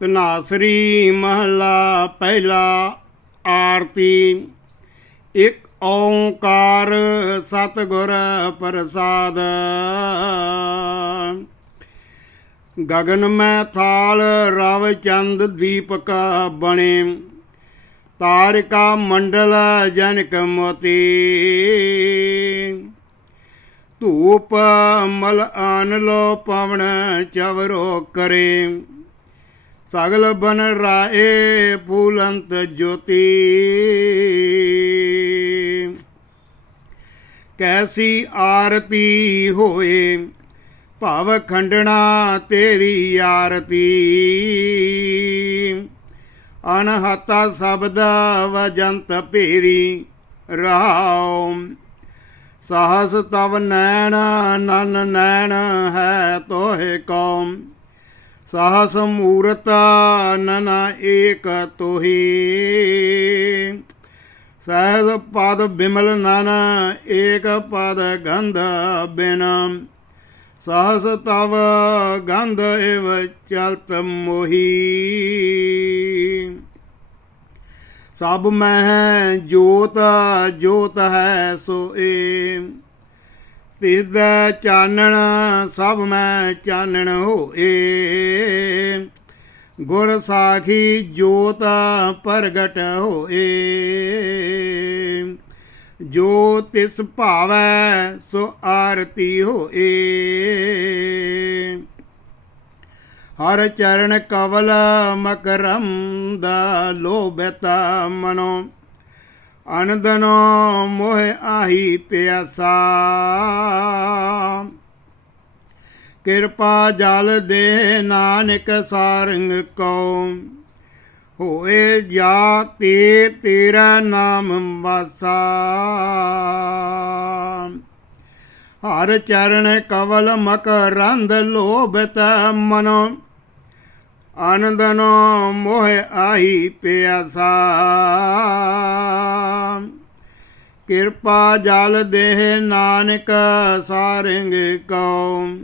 ਤਨਾਸਰੀ ਮਹਲਾ ਪਹਿਲਾ ਆਰਤੀ। ਇੱਕ ਓੰਕਾਰ ਸਤਿਗੁਰ ਪ੍ਰਸਾਦ। ਗਗਨ ਮੈਂ ਥਾਲ ਰਵ ਚੰਦ ਦੀਪਕ ਬਣੇ। ਤਾਰਿਕਾ ਮੰਡਲ ਜਨਕ ਮੋਤੀ। ਧੂਪ ਮਲ ਆਨ ਲੋ ਪਵਨ ਚਵਰੋ ਕਰੇ। ਸਗਲ ਬਨ ਰਾਏ ਫੂਲੰਤ ਜੋਤੀ। ਕੈਸੀ ਆਰਤੀ ਹੋਏ ਭਵ ਖੰਡਣਾ ਤੇਰੀ ਆਰਤੀ। ਅਨਹਤਾ ਸ਼ਬਦ ਵਜੰਤ ਭੇਰੀ ਰਾਉ। ਸਹਸ ਤਵ ਨੈਣ, ਨਨ ਨੈਣ ਹੈ ਤੋਹੇ ਕੌਮ। ਸਹਸ ਮੂਰਤ ਨਨ ਏਕ ਤੋਹੀ। ਸਹਿਜ ਪਦ ਬਿਮਲ ਨਨ, ਏਕ ਪਦ ਗੰਧ ਬਿਨ। ਸਹਸ ਤਵ ਗੰਧ ਏਵ ਚਲਤ ਮੋਹੀ। ਸਭ ਮਹਿ ਜੋਤ ਜੋਤ ਹੈ ਸੋ ਏ ਤਿਸ ਦਾ ਚਾਨਣ, ਸਭ ਮੈਂ ਚਾਨਣ ਹੋਏ। ਗੁਰ ਸਾਖੀ ਜੋਤ ਪ੍ਰਗਟ ਹੋਏ। ਜੋ ਤਿਸ ਭਾਵੈ, ਸੋ ਆਰਤੀ ਹੋਏ। ਹਰ ਚਰਨ ਕਵਲ ਮਕਰੰਦ ਲੋਭਤ ਮਨੋ। ਅਨੰਦਨੋ ਮੋਹ ਆਹੀ ਪਿਆਸਾ। ਕਿਰਪਾ ਜਲ ਦੇ ਨਾਨਕ ਸਾਰੰਗ ਕੋ ਹੋਏ ਜਾ ਤੇ ਤੇਰਾ ਨਾਮ ਵਾਸਾ। ਹਰ ਚਰਨ ਕਵਲ ਮਕਰੰਦ ਲੋਭਤ ਮਨੋ। ਆਨੰਦਨੋ ਮੋਹ ਆਹੀ ਪਿਆਸਾ। ਕਿਰਪਾ ਜਲ ਦੇਹ ਨਾਨਕ ਸਾਰੰਗ ਕਉ।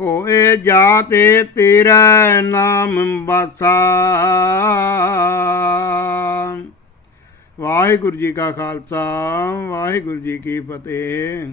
ਹੋਏ ਜਾਤੇ ਤੇਰਾ ਨਾਮ ਵਾਸਾ ਵਾਹਿਗੁਰੂ ਜੀ ਕਾ ਖਾਲਸਾ, ਵਾਹਿਗੁਰੂ ਜੀ ਕੀ ਫਤਿਹ।